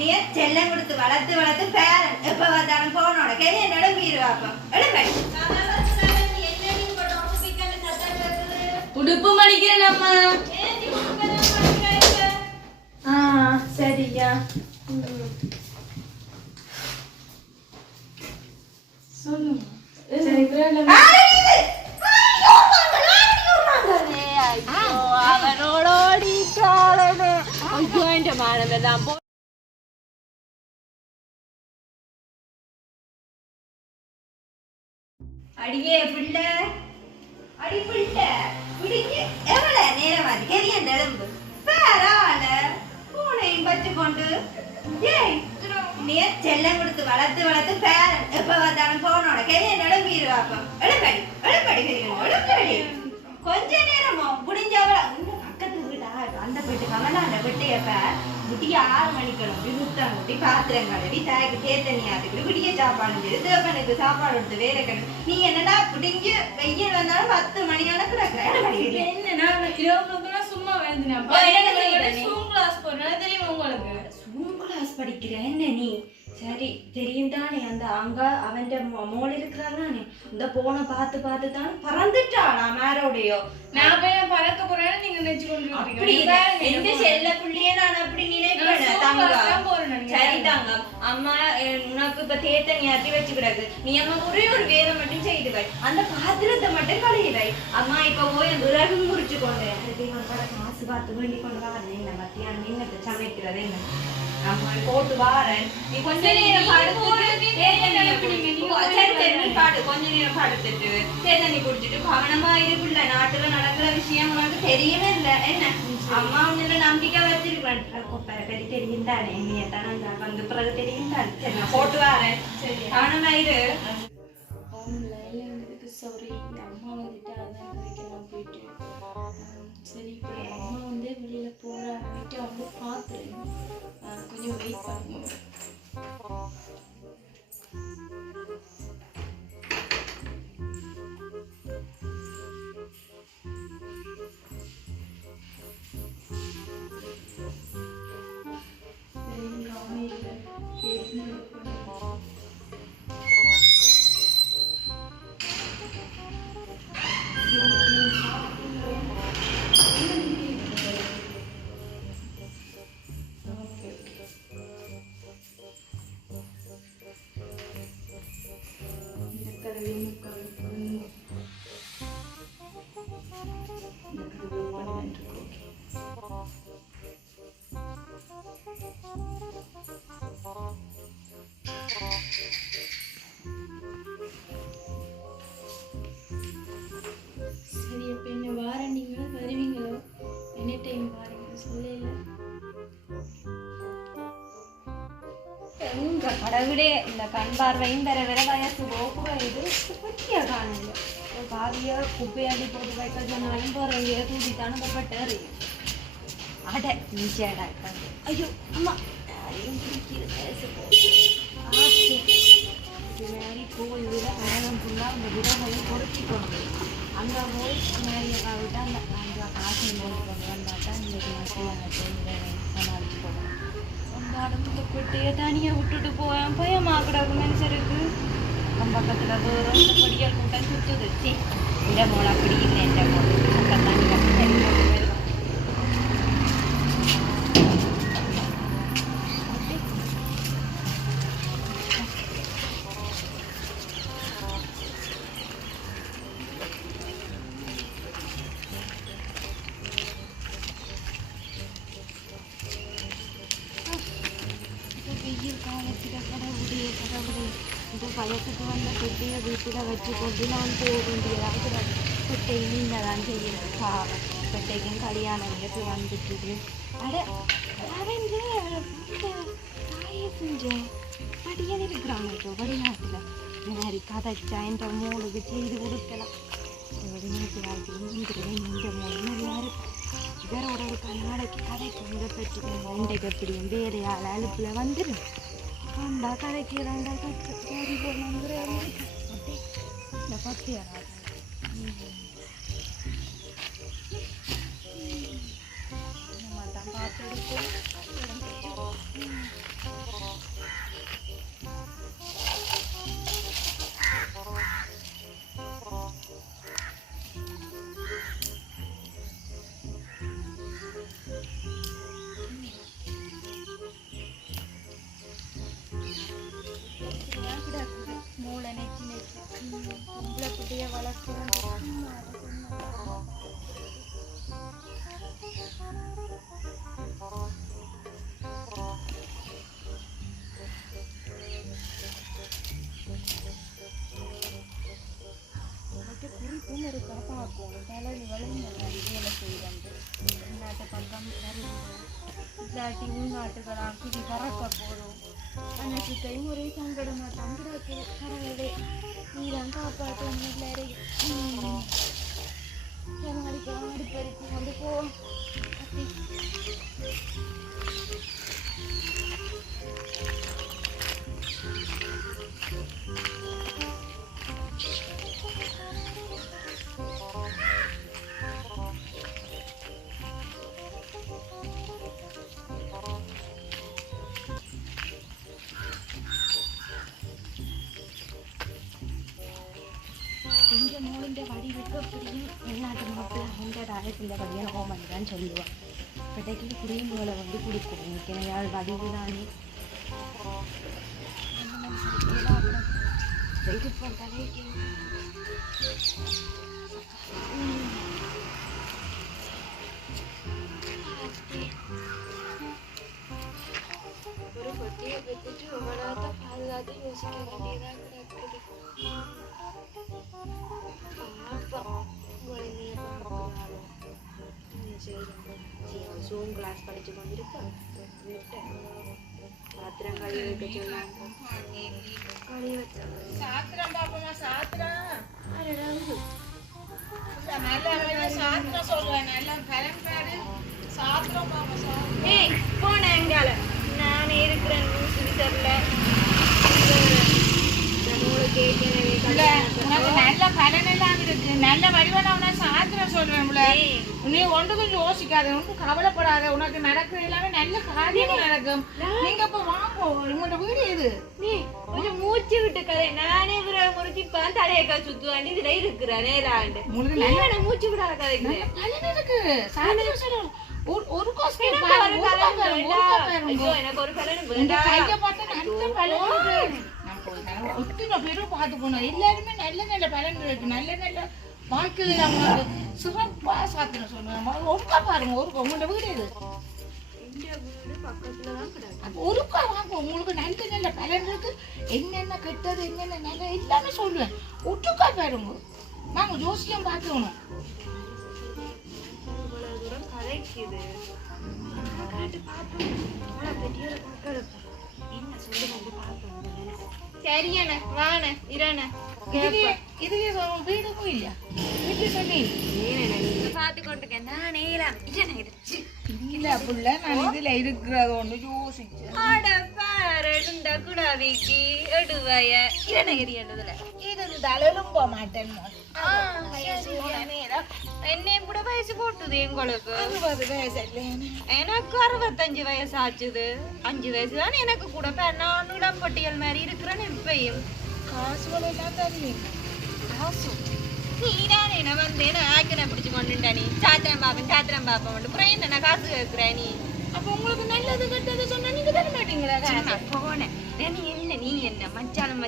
நீ செல்லம் கொடுத்து வளர்த்து வளர்த்து பேரன் எப்ப பார்த்தாலும் போனோட கேள்வி என்னோட வீருவாப்பம் எடுப்பேன் உடுப்பு மடிக்கிறேன் அம்மா. சரியா சொல்லுங்க. அவனோடி மானமெல்லாம் அடியே பிள்ளை அடி பிள்ளை பிடிக்க எவ்வளவு நேரம் அது கெரிய நெரும்பு பேரால பூனையும் பச்சு கொண்டு ஏய் நீ செல்லம் கொடுத்து வளர்த்து வளர்த்து பேரன் எப்ப பார்த்தாலும் போனோட கெரிய நெரும்பிடுவாப்பம் எழுப்படி எழுப்படி எழுப்படி கொஞ்ச நேரமோ முடிஞ்சவள பக்கத்து வீட்டா அந்த வீட்டு கமலா அந்த வீட்டையப்ப விடிய 6 மணிக்கணும் விருத்தம் கூட்டி பாத்திரம் கழுவி தாய்க்கு தேத்தனியாத்துக்கு விடிய சாப்பாடு செய்து தேப்பனுக்கு சாப்பாடு கொடுத்து வேலை கழு நீ என்னடா பிடிஞ்சு வெயில் வந்தாலும் 10 மணியான கிடக்குற என்னன்னா இரவு சும்மா வேண்டினா சூம் கிளாஸ் போறேன் தெரியுமா உங்களுக்கு? சூம் கிளாஸ் படிக்கிற என்ன நீ சரி தெரியும் தானே அந்த அங்க அவன் மோள் இருக்கிறானே இந்த போனை பார்த்து பார்த்து தான் பறந்துட்டாளா மேரோடையோ நான் போய் பறக்க போறேன்னு நீங்க நினைச்சு கொண்டிருக்கீங்க. எந்த செல்ல புள்ளியே நான் அப்படி நினைப்பேன் தங்கம். சரி தங்கம் அம்மா உனக்கு இப்ப தேத்தனி ஆத்தி வச்சுக்கிறாரு நீ அம்மா ஒரே ஒரு வேலை மட்டும் செய்துவை அந்த பாத்திரத்தை மட்டும் கழுவிவை அம்மா இப்ப போய் விறகு முறிச்சு கொண்டு காசு பார்த்து வேண்டி கொண்டு வரேன் என்ன மத்தியானம் இன்னத்தை சமைக்கிறது என்ன அம்மா போட்டு வாரேன் நீ கொஞ்ச நேரம் கொஞ்ச நேரம் படுத்துட்டு தேத்தண்ணி குடிச்சிட்டு கவனமா இருக்குல்ல நாட்டுல நடக்கிற விஷயம் உனக்கு தெரியவே இல்லை என்ன அம்மா உன்ன நம்பிக்கை வச்சிருக்கேன் பெரிய தெரியும் தானே நீதான் வந்து பிறகு தெரியும் தானே சரி நான் போட்டு வாரேன் கவனமா இரு சாரி அம்மா வந்துட்டு அதான் நான் போயிட்டு சரி இப்போ அம்மா வந்து வெளியில போறாட்டு அவங்க பார்த்துருங்க கொஞ்சம் வெயிட் பண்ணுங்க. சரி அப்ப என்ன வாரம் நீங்க வருவீங்களோ எனி டைம் பாருங்க சொல்லல எங்க கடவுளே இந்த கண் பார்வையும் வேற வேற வயசு போக்குற இது பற்றியா காணல பாவியா குப்பையாடி போட்டு வைக்க சொன்னாலும் போறவங்க தூக்கி தனுப்பப்பட்டாரு அட ஈஸியாடா இருக்காங்க ஐயோ அம்மா மாதிரி போய் விட நேரம் ஃபுல்லாக அந்த விடவையும் பொறுத்தி கொண்டு அங்கே போய் மேரியை விட்டு அந்த அந்த காசையும் போட்டு கொண்டு வந்தாட்டா இன்றைக்கு மசியாக சமாளிச்சு போகணும் கொண்டாடும் இந்த பெட்டையை தனியாக விட்டுட்டு போவேன் பயமாக்கடாக்கு மனுஷருக்கு பக்கத்தில் தூரம் இந்த பொடியால் கூட்டம் சுற்றுது சி இந்த மோளை அப்படி இல்லை இந்த மோளை அக்கா தண்ணி கட்டி தண்ணி போட்டு வருவான் வயசுக்கு வந்த பெட்டையை வீட்டில் வச்சு கொண்டு நான் போக வேண்டியதாக பெட்டை நீங்கள் தான் செய்யணும் பாவம் பெட்டைக்கும் கல்யாணம் எடுத்து வந்துட்டுது அட அவன் தாயை செஞ்ச படியன் இருக்கிறாங்க இப்போ வெளிநாட்டில் இந்த மாதிரி கதைச்சா என்ற மூளுக்கு செய்து கொடுக்கலாம் வெளிநாட்டு வாழ்க்கையில் இந்த மூணு நல்லா இருக்கும் இவரோட ஒரு கண்ணாடைக்கு கதைக்கு இதை பற்றி இன்றைக்கு எப்படியும் வேலையால் அழுப்பில் வந்துடும் அந்த கடைக்கு ரெண்டா கட்டு சரி போனங்கிற இந்த பத்து யாராவது நம்ம தான் பார்த்து எடுப்போம் குறிப்பும் இருக்கா பார்க்கணும். தலைவலி வேலை செய்யறது நாட்டு பக்கம் வருது இல்லாட்டி உள்நாட்டுகளாக குடி பறக்க போகிறோம். அன்னைக்கு கைமுறை சங்கடமாக தங்கிடாக்கு கடவுளே நீதான் காப்பாற்றணும் எல்லாரையும். சமாளிக்கலாம் அடுப்பறிக்கு கொண்டு போ. இந்த நோயிൻ്റെ வடிவுக்கு அப்படியும் வெளிநாட்டு மக்கள் 100 இந்த வழியாக ஹோம் தான் சொல்லுவாள். இப்போதைக்கு கிரீம்களை வந்து கொடுக்கும். இன்னைக்கு எனக்கு வடிவு தானே இருப்போம் தலைக்கு. ஒரு பொட்டியை பெற்றுட்டு உங்களோட பாதுகாத்து யோசிக்க வேண்டியதாக கிடக்குது. ஜூம் கிளாஸ் படிச்சு கொண்டிருக்கேன். பாத்திரம் கழுவி வைக்க சொன்னாங்க. கழுவி வச்சாங்க. சாத்திரம் பாப்பமா சாத்திரம் அடடாவது நல்ல சாத்திரம் சொல்லுவேன். நல்ல கலந்தாரு சாத்திரம் பாப்பா சாத்திரம். ஏய் போன எங்கால நானே இருக்கிறேன். நியூஸுக்கு தெரியல உனக்கு நல்ல பலன் எல்லாம் இருக்கு. நல்ல வடிவம் சாத்திரம் சொல்லுவேன். நீ ஒன்றுக்கும் யோசிக்காத, ஒன்றும் கவலைப்படாத. உனக்கு நடக்கிற எல்லாமே நல்ல காரியம் நடக்கும். நீங்க இப்ப வாங்க, உங்களோட வீடு எது? நீ கொஞ்சம் மூச்சு விட்டு கதை. நானே முறிச்சிப்பான் தலையக்கா சுத்துவாண்டி இதுல இருக்கிறேன் நேராண்டு. உங்களுக்கு நல்ல மூச்சு விடாத கதை பலன் இருக்கு. சாத்திரம் சொல்லணும். ஒரு கோஸ்ட் எனக்கு ஒரு பலன் கைய பார்த்தா நல்ல பலன் இருக்கு. ஒத்துமை பேரும் பார்த்து போனோம். எல்லாருமே நல்ல நல்ல பலன் இருக்கு. நல்ல நல்ல வாழ்க்கையில் அவங்களுக்கு சிறப்பா சாத்திரம் சொல்லுவாங்க. ஒருக்கா பாருங்க. உங்களோட வீடு எது? ஒருக்கா வாங்க. உங்களுக்கு நல்ல நல்ல பலன் இருக்கு. என்னென்ன கெட்டது என்னென்ன நல்ல எல்லாமே சொல்லுவேன். ஒட்டுக்கா பாருங்க. வாங்க ஜோசியம் பார்த்துக்கணும். கதைக்குது என்ன சொல்லி வந்து பார்ப்போம். சரியான வான இரான இதுவே வீடுக்கும் இல்லையா? வீட்டு சொல்லி பார்த்து கொண்டிருக்கேன். நானே இல்ல புள்ள நான் இதுல இருக்கிறது ஒண்ணு யோசிச்சேன். இது தலையிலும் போக மாட்டேன். என்னையும் கூட வயசு போட்டுது எங்களுக்கு. 60 வயசு எனக்கு 65 வயசு ஆச்சுது. 5 வயசு தான் எனக்கு கூட. நான் இடம்பட்டியல் மாதிரி இருக்கிறேன்னு இப்பயும் காசுகள் எல்லாம் தருவீங்க. காசு நீதான் என்ன வந்தேன் ஆக்கின பிடிச்சு கொண்டுட்டா. நீ சாத்திரம் பாப்பேன் அப்புறம் என்ன காசு கேட்கிறேன் நீ? அப்ப உங்களுக்கு நல்லது கெட்டது சொன்னா நீங்க தர மாட்டீங்களா? போனேன் நீ என்ன மச்சாலும்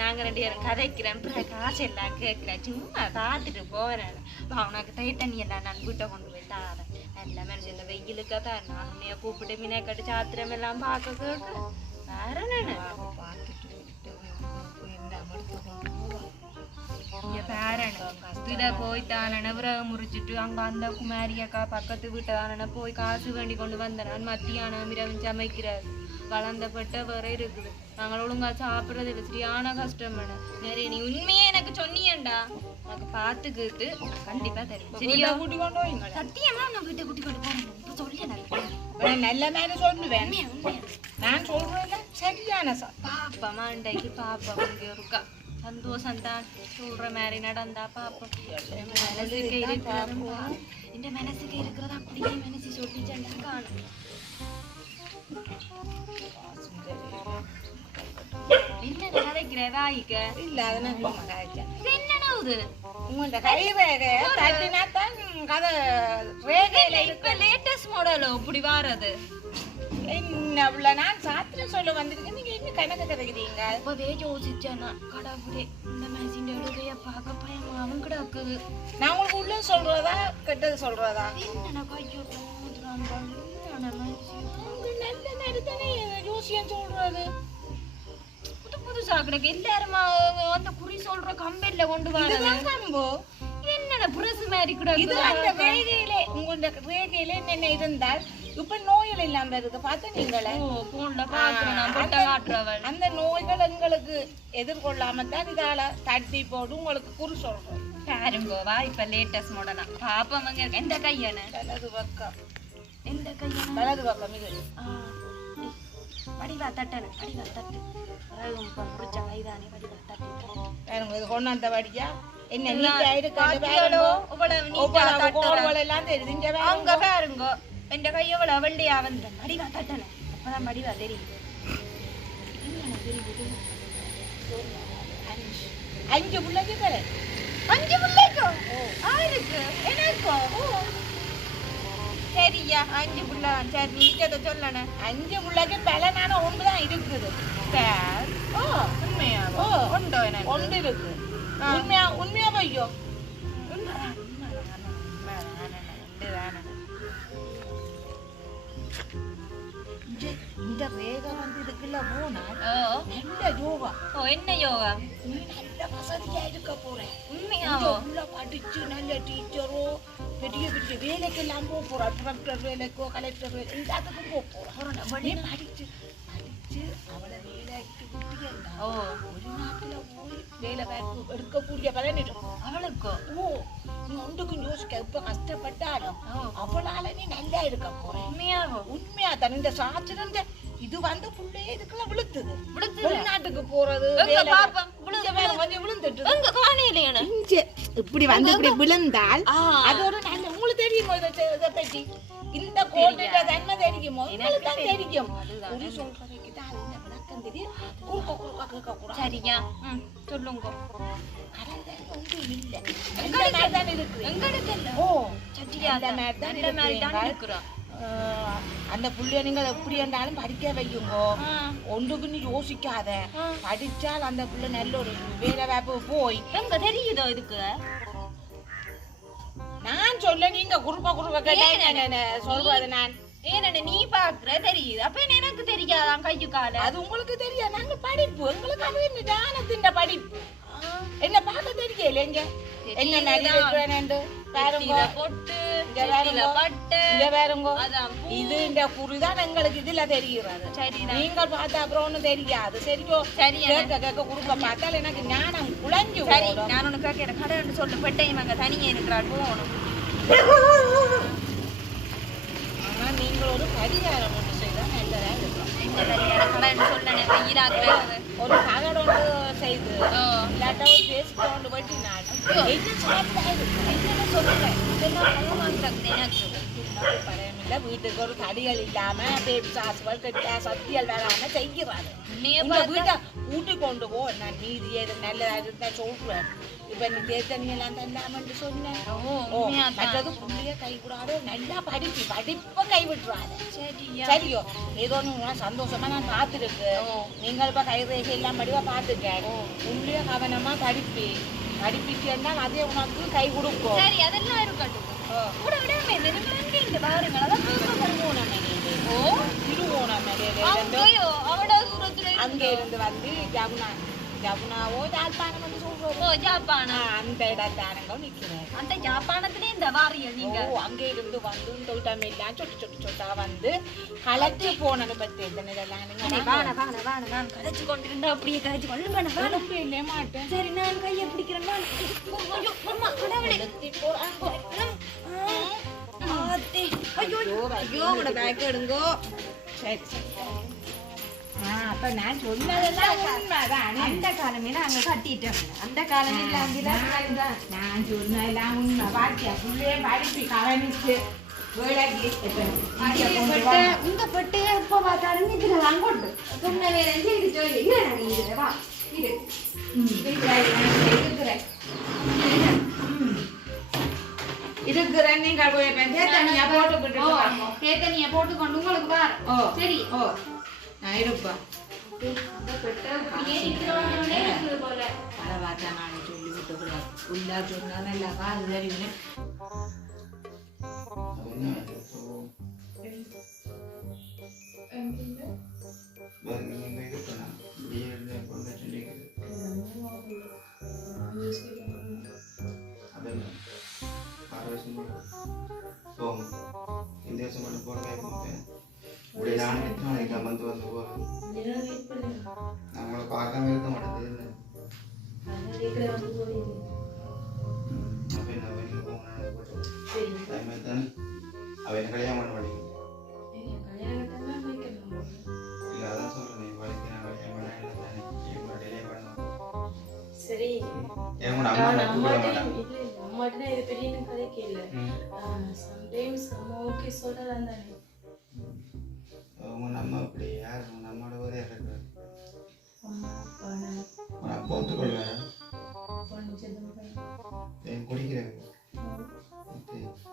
நாங்க 2 பேரும் கதைக்கிறேன். காசு எல்லாம் கேட்கிறேன். சும்மா பார்த்துட்டு போறேன். உனக்கு தண்ணி எல்லாம் நான் வீட்டை கொண்டு போய் தாரேன். எல்லாம் மனுஷன் இந்த வெயிலுக்கா தான் நான் உன்னைய கூப்பிட்டு மீனை கட்டு சாத்திரம் எல்லாம் பார்க்க கேட்கிறேன். வேற என்ன பார்த்துட்டு போய்த்தான விரகம் முறிச்சிட்டு அங்க அந்த குமாரி அக்கா பக்கத்து வீட்டான போய் காசு வேண்டி கொண்டு வந்தேன். மத்தியானம் இரவு சமைக்கிறாரு. வளர்ந்தப்பட்ட வர இருக்குது. நாங்கள் ஒழுங்கா சாப்பிட்றது இல்லை. சரியான கஷ்டம் பண்ண நிறைய. நீ உண்மையே எனக்கு சொன்னியண்டா எனக்கு பார்த்துக்கிட்டு கண்டிப்பா தெரியும். சரியா கூட்டி கொண்டு போய் சத்தியமா நான் வீட்டை கூட்டி கொண்டு போறேன். இப்ப சொல்ல நல்ல மாதிரி சொல்லுவேன். நான் சொல்றேன் சரியான பாப்பா மாண்டைக்கு பாப்பா இங்க இருக்கா. சந்தோஷம் தான் சொல்ற மாதிரி நடந்தா பாப்போம். மனசுக்கு இருக்கிறதா இந்த மனசுக்கு இருக்கிறதா அப்படியே மனசு சொல்லிச்சண்டா காணும். என்ன கதைக்கிறதா இக்க இல்ல அதனால என்னடாவுது உங்களோட கை ரேகை தட்டினா தான் கதை ரேகையில இப்ப லேட்டஸ்ட் மாடலோ இப்படி வாரது. என்ன நான் சாத்திரம் சொல்ல வந்திருக்கு நீங்க என்ன கணக்கு கதைக்கிறீங்க அப்பவே யோசிச்சேன் நான் கடவுளே இந்த மேசின் எடுவைய பார்க்க பயமாவும் கிடக்குது நான் உங்களுக்கு உள்ள சொல்றதா கெட்டது சொல்றதா என்ன கையோ நல்ல நேரத்தானே ஜோசியம் சொல்றது புது புதுசா கிடக்கு எல்லாரும் அந்த குறி சொல்ற கம்பெனில கொண்டு வராங்க கம்பு என்னென்ன புரசு மாதிரி கிடக்கு இது அந்த ரேகையிலே உங்களோட ரேகையிலே என்ன இருந்தால் இப்ப நோய்கள் இல்லாம இருக்கு பார்த்து நீங்களே போன்ல பாக்குறேன் நான் பொட்ட காட்டுறவள் அந்த நோய்கள் எங்களுக்கு எதிர்கொள்ளாம தான் இதால தட்டி போட்டு உங்களுக்கு குறி சொல்றோம் பாருங்கோவா இப்ப லேட்டஸ்ட் மாடலா பாப்பவங்க எந்த கையான வலது பக்கம் எந்த கையான வலது பக்கம் இது வடிவா தட்டன வடிவா தட்டு முடிச்ச கைதானே வடிவா தட்டு பாருங்க இது கொண்டாந்த வடியா என்ன நீட்டா பாத்தியாலோ இவ்வளவு நீட்டா தட்டுறோம் எல்லாம் தெரியுது இங்க அங்க பாருங்க எந்த கை எவ்வளவு வெள்ளையா வந்து வடிவா தட்டன அப்பதான் வடிவா தெரியுது அஞ்சு பிள்ளைக்கு தரேன் 5 பிள்ளைக்கோ ஆருக்கு எனக்கோ சரியா 5 பிள்ளை சரி நீட்டதை சொல்லணும் 5 பிள்ளைக்கு பலனான ஒன்றுதான் இருக்குது உண்மையா உண்டோ எனக்கு ஒன்று இருக்கு உண்மையா உண்மையா பையோ இந்த ரேகை வந்து இதுக்குள்ள போனால் நல்ல யோகா என்ன யோகா நீ நல்ல வசதியா இருக்க போறேன் உண்மையாவோ உள்ள படிச்சு நல்ல டீச்சரோ பெரிய பெரிய வேலைக்கெல்லாம் போறா டாக்டர் வேலைக்கோ கலெக்டர் வேலை எல்லாத்துக்கும் போறா நீ படிச்சு அவளை வேலைக்கு விட்டியல்ல ஒரு நாட்டுல போய் வேலை எடுக்கக்கூடிய பலன் இருக்கும் அவளுக்கோ நீ ஒன்றுக்கும் யோசிக்க இப்ப கஷ்டப்பட்டாலும் அவளால நீ நல்லா இருக்க போற உண்மையாவோ உண்மையா தான் இந்த சாஸ்திரம் இது வந்து புள்ளே இதுக்குள்ள விழுத்துது வெளிநாட்டுக்கு போறது கொஞ்சம் விழுந்துட்டு இப்படி வந்து இப்படி விழுந்தால் அது ஒரு நல்ல உங்களுக்கு தெரியுமோ இதை பற்றி இந்த கோல்ட தன்மை தெரியுமோ உங்களுக்கு தான் தெரியும் ஒரு சொல்றதுக்கு தான் அந்த விளக்கம் தெரியும் குறுக்க குறுக்க கேட்க கூடாது சரியா சொல்லுங்க அந்த புள்ளைய நீங்க எப்படி இருந்தாலும் படிக்க வையுங்க ஒன்றுக்குன்னு யோசிக்காத படிச்சால் அந்த புள்ள நல்ல ஒரு வேலை வாய்ப்பு போய் எங்க தெரியுதோ இதுக்கு நான் சொல்ல நீங்க குறுப்ப கேட்டேன் சொல்றது நான் ஏன்னா நீ பாக்குற தெரியுது அப்ப எனக்கு தெரியாதான் கையு கால அது உங்களுக்கு தெரியாது நாங்க படிப்பு உங்களுக்கு அது என்ன தானத்தின் படிப்பு என்ன பார்க்க தெரியல எங்க என்ன நடிக்கிறேன்னு பாருங்க பொட்டு பட்டு பாருங்க இது இந்த குறிதான் எங்களுக்கு இதுல தெரிகிறது நீங்கள் பார்த்தா அப்புறம் ஒண்ணும் தெரியாது சரியோ கேட்க கேட்க குறுக்க பார்த்தால் எனக்கு ஞானம் குழஞ்சு சரி நான் உனக்கு கேட்கிறேன் கடை சொல்லு பெட்டையும் அங்க தனியே இருக்கிறாள் போகணும் ஆனா நீங்கள் ஒரு பரிகாரம் ஒன்று செய்தால் நல்லதா இருக்கும் என்ன பரிகாரம் கடை சொல்லணும் கையிலாக்குறது ஒரு தகடு ஒன்று செய்து இல்லாட்டா ஒரு பேஸ்ட் ஒன்று வெட்டினாள் என்ன சாப்பிடாது என்ன சொல்றேன் இதெல்லாம் பயமாக்குறாங்க எனக்கு பரவாயில்ல வீட்டுக்கு ஒரு தடிகள் இல்லாம பேபி சாசுவல் கெட்ட சத்தியல் வேளாம செய்கிறாரு வீட்டை ஊட்டி கொண்டு போ நான் நீதி எது நல்லதா இருந்தா சொல்றேன் இப்ப நீ தேர்தல் எல்லாம் தந்தாமன்னு சொன்னேன் மற்றது புள்ளிய கைவிடாத நல்லா படிப்ப கைவிட்டுறாரு சரியோ ஏதோ சந்தோஷமா நான் பார்த்துருக்கு நீங்கள் இப்ப கைரேகை எல்லாம் படிவா பார்த்துட்டேன் புள்ளிய கவனமா படிப்பிட்டேன்னா அதே உனக்கு கை கொடுக்கும் சரி அதெல்லாம் இருக்கட்டும் கூட விடாம இந்த பாருங்க அதான் திருவோணம் அங்கே இருந்து வந்து ஜமுனாவோ ஜாழ்ப்பாணம் சொல்றோம் அந்த இடத்தானங்க நிக்கிறேன் அந்த ஜாப்பானத்திலே இந்த வாரிய நீங்க அங்கே இருந்து வந்து தொட்டம் எல்லாம் சொட்டா வந்து கலச்சு போனது பத்தி நான் கதைச்சு கொண்டிருந்தா அப்படியே கதைச்சு கொண்டு இல்ல மாட்டேன் சரி நான் கையை பிடிக்கிறேன் அப்ப நான் சொன்னதெல்லாம் உண்மைதான் அந்த காலமே அங்க கட்டிட்டேன் அந்த காலமே நான் சொன்னதெல்லாம் உண்மை பாத்தியா புள்ளைய படிப்பு கவனிச்சு உங்க பட்டு எப்ப பார்த்தாலும் இதுதான் கொண்டு சொன்ன வேலை செய்து சொல்லி வா இருக்கிறேன் நீங்க தனியா போட்டுக்கிட்டு போட்டுக்கொண்டு உங்களுக்கு பாரு சரி நான் இருப்பேன் அதை பார்த்தா நான் சொல்லி விட்டுக்கிறேன் உள்ளா சொன்னா நல்லா காது அறிவினேன் நம்மளை பார்க்காம இருக்க மாட்டேங்குது அவன் கல்யாணம் பண்ண மாட்டேங்குது இல்லை அதான் சொல்றேன் வலிக்கு நான் கல்யாணம் பண்ண சரி என் அம்மா நட்டு கொள்ள மாட்டான் அம்மாட்ட இது பெரிய கதைக்கு இல்லை சம்டைம்ஸ் அம்மா ஓகே சொல்லலாம் தானே உங்க நம்ம அப்படி யார் உங்க நம்மளோட ஒரே இருக்கிறார் அம்மா அப்பா உன் அப்பா ஒத்துக்கொள்வார் என் குடிக்கிறேன்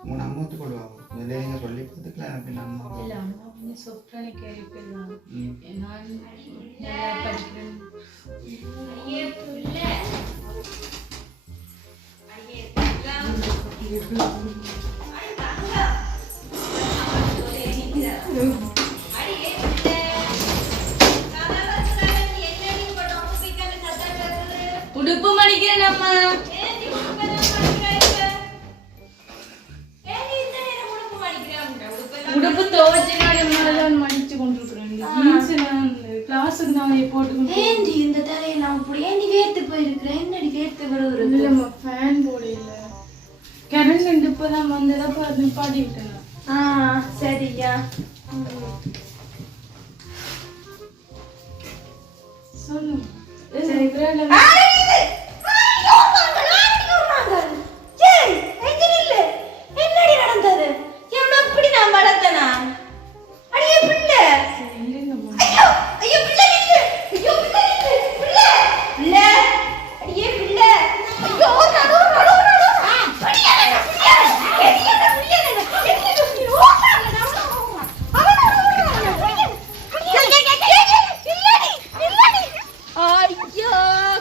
உன் அம்மா ஒத்துக்கொள்வாங்க இல்லை நீங்கள் சொல்லி பார்த்துக்கலாம் அப்படின்னு அம்மா இல்லை அம்மா வந்து சொப்டானே கேட்கலாம் நான் நல்லா படிக்கிறேன் உடுப்பு மடிக்கிறேன் அம்மா உடுப்பு துவச்சினாலும் மடிச்சு கொண்டிருக்கிறேன் கிளாஸுக்கு நான் போட்டு ஏண்டி இந்த தலையை நான் இப்படி ஏண்டி வேர்த்து போயிருக்கிறேன் என்னடி வேர்த்து விழுவுறது இல்லம்மா ஃபேன் போட இல்லை கரண்ட் இப்பதான் வந்ததா பாடி விட்டேன் சரியா சொல்லுங்க சரி என்னடி நடந்தது எவ்வளவு இப்படி நான் வளர்த்தனா அடியே பிள்ளை ஐயோ ஐயோ பிள்ளை நில்லு ஐயோ பிள்ளை நில்லு பிள்ளை பிள்ளை அடியே பிள்ளை ஐயோ நடு அடியே பிள்ளை அடியே ஐயோ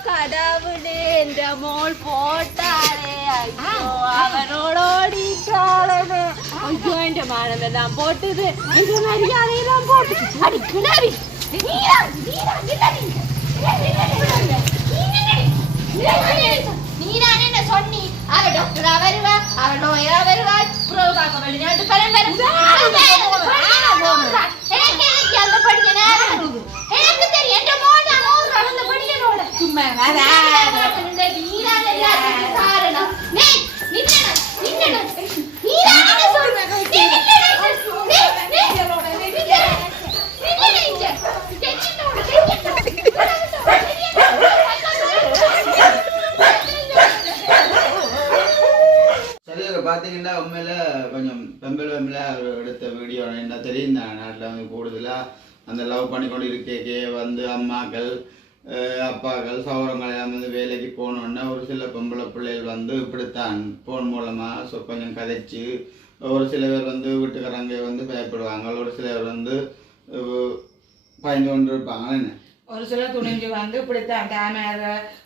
கடவுளே என்ற மோள் போட்டாளே ஐயோ அவனோட ஓடிட்டாளே ஐயோ என்ற மானமெல்லாம் போட்டுது என்ற மரியாதையெல்லாம் போட்டு அடி கிணறி நீதான் என்ன சொன்னி அவ டாக்டரா வருவா அவ நோயா வருவா புறவு பார்க்க வெளிநாட்டு பலம் அந்த படிக்க நேரம் எனக்கு தெரியும் என்ற மோள் நான் அந்த படிக்கனோட சும்மா நீதான் எல்லாத்துக்கும் காரணம் பார்த்தீங்கன்னா உண்மையில கொஞ்சம் பெம்பல் எடுத்த வீடியோ என்ன தெரியும் இந்த நாட்டில் வந்து கூடுதலாக அந்த லவ் பண்ணி கொண்டு இருக்கே வந்து அம்மாக்கள் அப்பாக்கள் சௌரங்கள் வந்து வேலைக்கு போனோன்னா ஒரு சில பொம்பளை பிள்ளைகள் வந்து இப்படித்தான் ஃபோன் மூலமாக கொஞ்சம் கதைச்சு ஒரு சில பேர் வந்து வீட்டுக்காரங்க வந்து பயப்படுவாங்க ஒரு சில பேர் வந்து பயந்து கொண்டு இருப்பாங்க என்ன ஒரு சில துணிஞ்சு வந்து இப்படித்தான் டேமேர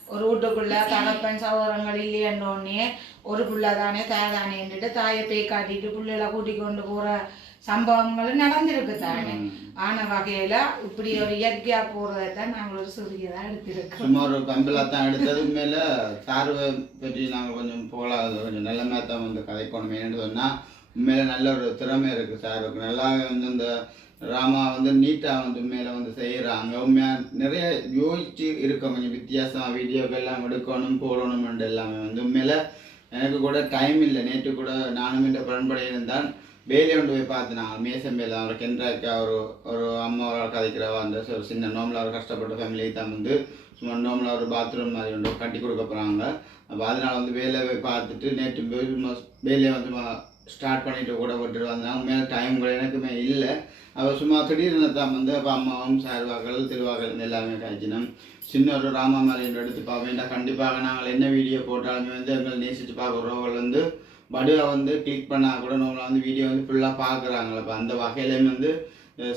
ஒரு வீட்டுக்குள்ள தகப்பன் சகோதரங்கள் இல்லையன்னொன்னே ஒரு புள்ள தானே தானேன்ட்டு தாயை பேய் காட்டிட்டு பிள்ளைகளை கூட்டி கொண்டு போற சம்பவங்கள் நடந்திருக்கு தானே ஆன வகையில இப்படி ஒரு இயற்கையா போறதைத்தான் நாங்கள் ஒரு சிறியதான் எடுத்திருக்கோம் சும்மா ஒரு பம்பிலாத்தான் எடுத்தது மேல சார்வை பற்றி நாங்கள் கொஞ்சம் போகலாது கொஞ்சம் நல்ல மேத்தான் வந்து கதைக்கணுமேனு சொன்னா உண்மையில நல்ல ஒரு திறமை இருக்கு சாருக்கு நல்லா வந்து இந்த ராமா வந்து நீட்டாக வந்து மேலே வந்து செய்கிறாங்க உண்மையாக நிறைய யோசிச்சு இருக்கோம் கொஞ்சம் வித்தியாசமாக வீடியோக்கள் எல்லாம் எடுக்கணும் போடணும்ன்ட்டு எல்லாமே வந்து உண்மையில எனக்கு கூட டைம் இல்லை நேற்று கூட நானும் இந்த பண்படை இருந்தான் வேலையை கொண்டு போய் பார்த்தினாங்க மேசம்பேல அவர் கென்றாக்கா ஒரு அம்மாவோட கதைக்கிறவா அந்த ஒரு சின்ன நோம்பில் அவர் கஷ்டப்பட்ட ஃபேமிலி தான் வந்து சும்மா நோம்பில் ஒரு பாத்ரூம் மாதிரி ஒன்று கட்டி கொடுக்க போகிறாங்க அப்போ அதனால் வந்து வேலையை போய் பார்த்துட்டு நேற்று போய் வேலையை வந்து ஸ்டார்ட் பண்ணிட்டு கூட போட்டுட்டு வந்தாங்க உண்மையாக டைம் கூட எனக்குமே இல்லை அவள் சும்மா திடீர்னு தான் வந்து அப்போ அம்மாவும் சார்வாக்கள் திருவாக்கள் எல்லாமே காய்ச்சினோம் சின்ன ஒரு ராமா மாதிரி எடுத்து பார்ப்பேன் கண்டிப்பாக நாங்கள் என்ன வீடியோ போட்டாலுமே வந்து எங்களை நேசித்து பார்க்குறவங்க வந்து படுவை வந்து கிளிக் பண்ணால் கூட நம்மளை வந்து வீடியோ வந்து ஃபுல்லாக பார்க்குறாங்களே அப்போ அந்த வகையிலேயும் வந்து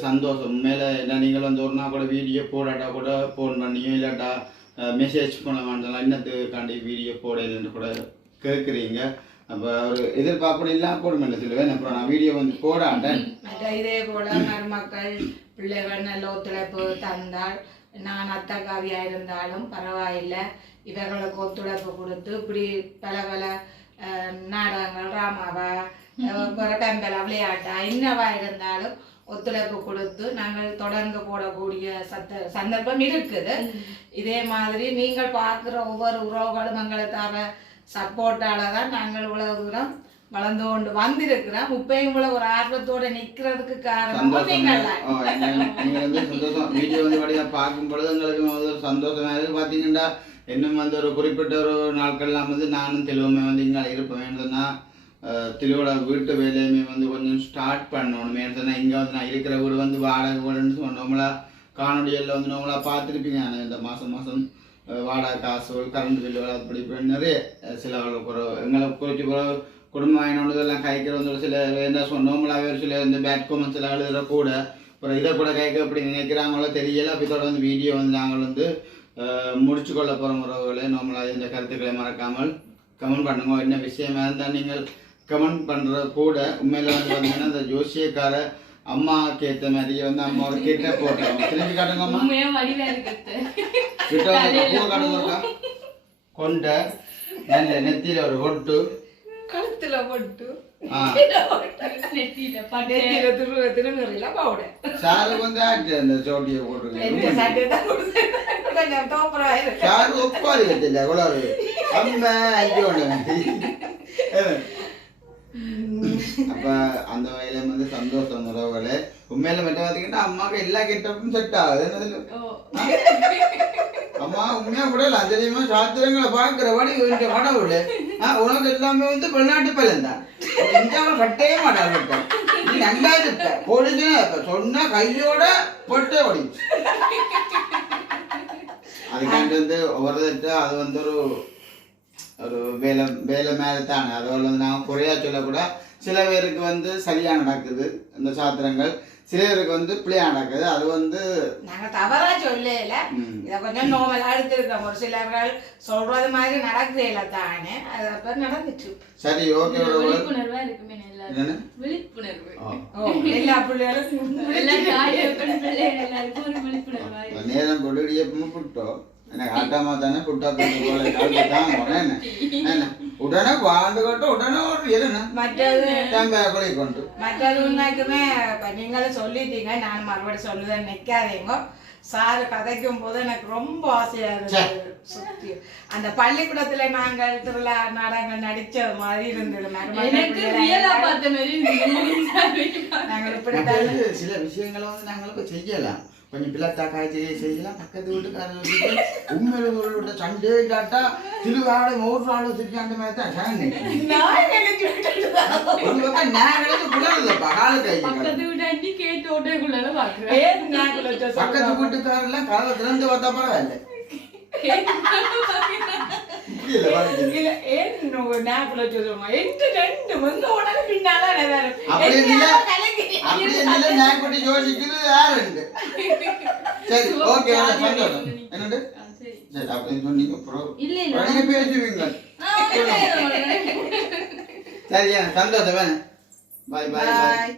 சந்தோஷம் மேலே என்ன நீங்கள் வந்து ஒரு நாள் கூட வீடியோ போடாட்டா கூட ஃபோன் பண்ணியோ இல்லாட்டா மெசேஜ் பண்ண வேண்டாம் இன்னத்துக்காண்டி வீடியோ போடலன்னு கூட கேட்குறீங்க. அப்போ ஒரு எதிர்பார்ப்பு இல்லாமல் போடுமில்ல சொல்லுவேன். அப்புறம் நான் வீடியோ வந்து போடாட்டேன். இதே போல மருமக்கள் பிள்ளைகள் நல்ல ஒத்துழைப்பு தந்தால் நான் அத்தகாவியா இருந்தாலும் பரவாயில்லை, இவர்களுக்கு ஒத்துழைப்பு கொடுத்து இப்படி பல பல நாடகங்கள் டிராமாவா பெம்பல விளையாட்டா என்னவா இருந்தாலும் ஒத்துழைப்பு கொடுத்து நாங்கள் தொடர்ந்து போடக்கூடிய சந்தர்ப்பம் இருக்குது. இதே மாதிரி நீங்கள் பார்க்குற ஒவ்வொரு உறவுகளும் எங்களுக்கு சப்போர்ட்டால தான் நாங்கள் இவ்வளவு தூரம் வளர்ந்து கொண்டு வந்திருக்கிறோம். இப்பயும் இவ்வளவு ஒரு ஆர்வத்தோட நிக்கிறதுக்கு காரணம் நீங்க வந்து சந்தோஷம். வீடியோ வந்து வழியா பார்க்கும் பொழுது எங்களுக்கு சந்தோஷமா இருக்கு. பாத்தீங்கன்னா இன்னும் வந்து ஒரு குறிப்பிட்ட ஒரு நாட்கள்லாம் வந்து நானும் தெளிவுமே வந்து இங்கே இருப்பேன் சொன்னா தெளிவோட வீட்டு வேலையுமே வந்து கொஞ்சம் ஸ்டார்ட் பண்ணணும். சொன்னா இங்க வந்து நான் இருக்கிற வீடு வந்து வாடகை வீடுன்னு சொன்னோம்லா காணொலியில் வந்து நம்மளா பார்த்துருப்பீங்க. இந்த மாதம் வாடகை காசு கரண்ட் பில்லு அப்படி நிறைய சில எங்களை குறித்து குடும்பம் வாங்கினோன்றதெல்லாம் கைக்கிற வந்து ஒரு சில என்ன சொன்னோம்லாவே ஒரு சில இந்த பேட் காமெண்ட்ஸ் எல்லாம் எழுதுகிற கூட அப்புறம் இதை கூட கைக்க அப்படி நினைக்கிறாங்களோ தெரியல. அப்படி தொடர்ந்து வீடியோ வந்து நாங்கள் வந்து முடிச்சு கொள்ள போகிற முறைகளை நம்மளாக இந்த கருத்துக்களை மறக்காமல் கமெண்ட் பண்ணுங்க. என்ன விஷயமா இருந்தால் நீங்கள் கமெண்ட் பண்ணுற கூட உண்மையில் வந்து பார்த்தீங்கன்னா இந்த ஜோசியக்கார அம்மாவுக்கு ஏற்ற மாதிரியே வந்து அம்மாவோட கிட்ட போட்டோம். திரும்பி காட்டுங்க அம்மா கிட்ட பூ காட்டுங்க. கொண்ட நல்ல நெத்தியில ஒரு ஒட்டு கழுத்துல போட்டு சாரு வந்து அந்த சோட்டியை போட்டு சாரு ஒப்பாரி வச்சில்ல எவ்வளவு அம்மா ஐயோ. அப்ப அந்த வகையில வந்து சந்தோஷம் உறவுகளே. உண்மையில மட்டும் பாத்தீங்கன்னா அம்மாவுக்கு எல்லா கெட்டப்பும் செட் ஆகுது. அம்மா உண்மையா கூட தெரியுமா சாத்திரங்களை பாக்குறபடி கடவுள் உனக்கு எல்லாமே வந்து வெளிநாட்டு பையன் தான். இந்தியாவில் கட்டவே மாட்டாங்க. நீ நல்லா இருப்ப பொழுது சொன்னா கையோட பொட்டே ஓடிச்சு. அதுக்காண்டி வந்து ஒவ்வொரு அது வந்து ஒரு வேலை மேலே தானே. அதோட வந்து நாங்கள் குறையா சொல்லக்கூட சில பேருக்கு வந்து சரியா நடக்குது இந்த சாத்திரங்கள், சில பேருக்கு வந்து பிள்ளையா நடக்குது. அது வந்து நாங்க தவறா சொல்லல, இதை கொஞ்சம் நோமலா எடுத்துருக்கோம். ஒரு சிலர்கள் சொல்றது மாதிரி நடக்குதுல தானே, அது அப்ப நடந்துச்சு. சரி ஓகே. விழிப்புணர்வா இருக்குமே எல்லாரும். விழிப்புணர்வு எல்லா பிள்ளைகளும் எல்லாருக்கும் ஒரு விழிப்புணர்வா நேரம் கொடுடியே புட்டோம் எனக்கு ஆட்டாமா தானே புட்டா போட்டு உடனே வாழ்ந்து கொண்டு உடனே ஒரு மற்றது கொண்டு மற்றது உண்மைக்குமே நீங்களும் சொல்லிட்டீங்க. நான் மறுபடியும் சொல்லுவேன் நிக்காதீங்க. சாரு கதைக்கும் போது எனக்கு ரொம்ப ஆசையா இருந்தது. சுத்தி அந்த பள்ளிக்கூடத்துல நாங்கள் திருவிழா நாடகங்கள் நடிச்ச மாதிரி இருந்தது. நாங்கள் இப்படி சில விஷயங்களை வந்து நாங்களுக்கு செய்யலாம். கொஞ்சம் பிள்ளத்தா காய்ச்சி செய்யலாம். பக்கத்து வீட்டுக்காரர் உண்மையில சண்டே காட்டா திருவாடு மூன்று ஆடு திருப்பி அந்த மாதிரி தான் சாங்க பக்கத்து வீட்டுக்காரெல்லாம் காலை திறந்து பார்த்தா பரவாயில்ல. யோசிக்கிறது யாரு. சரி ஓகே சந்தோஷம். என்னண்டு சரி அப்படின்னு சொன்னீங்க பேசுவீங்க. சரியா சந்தோஷம். பாய் பாய்.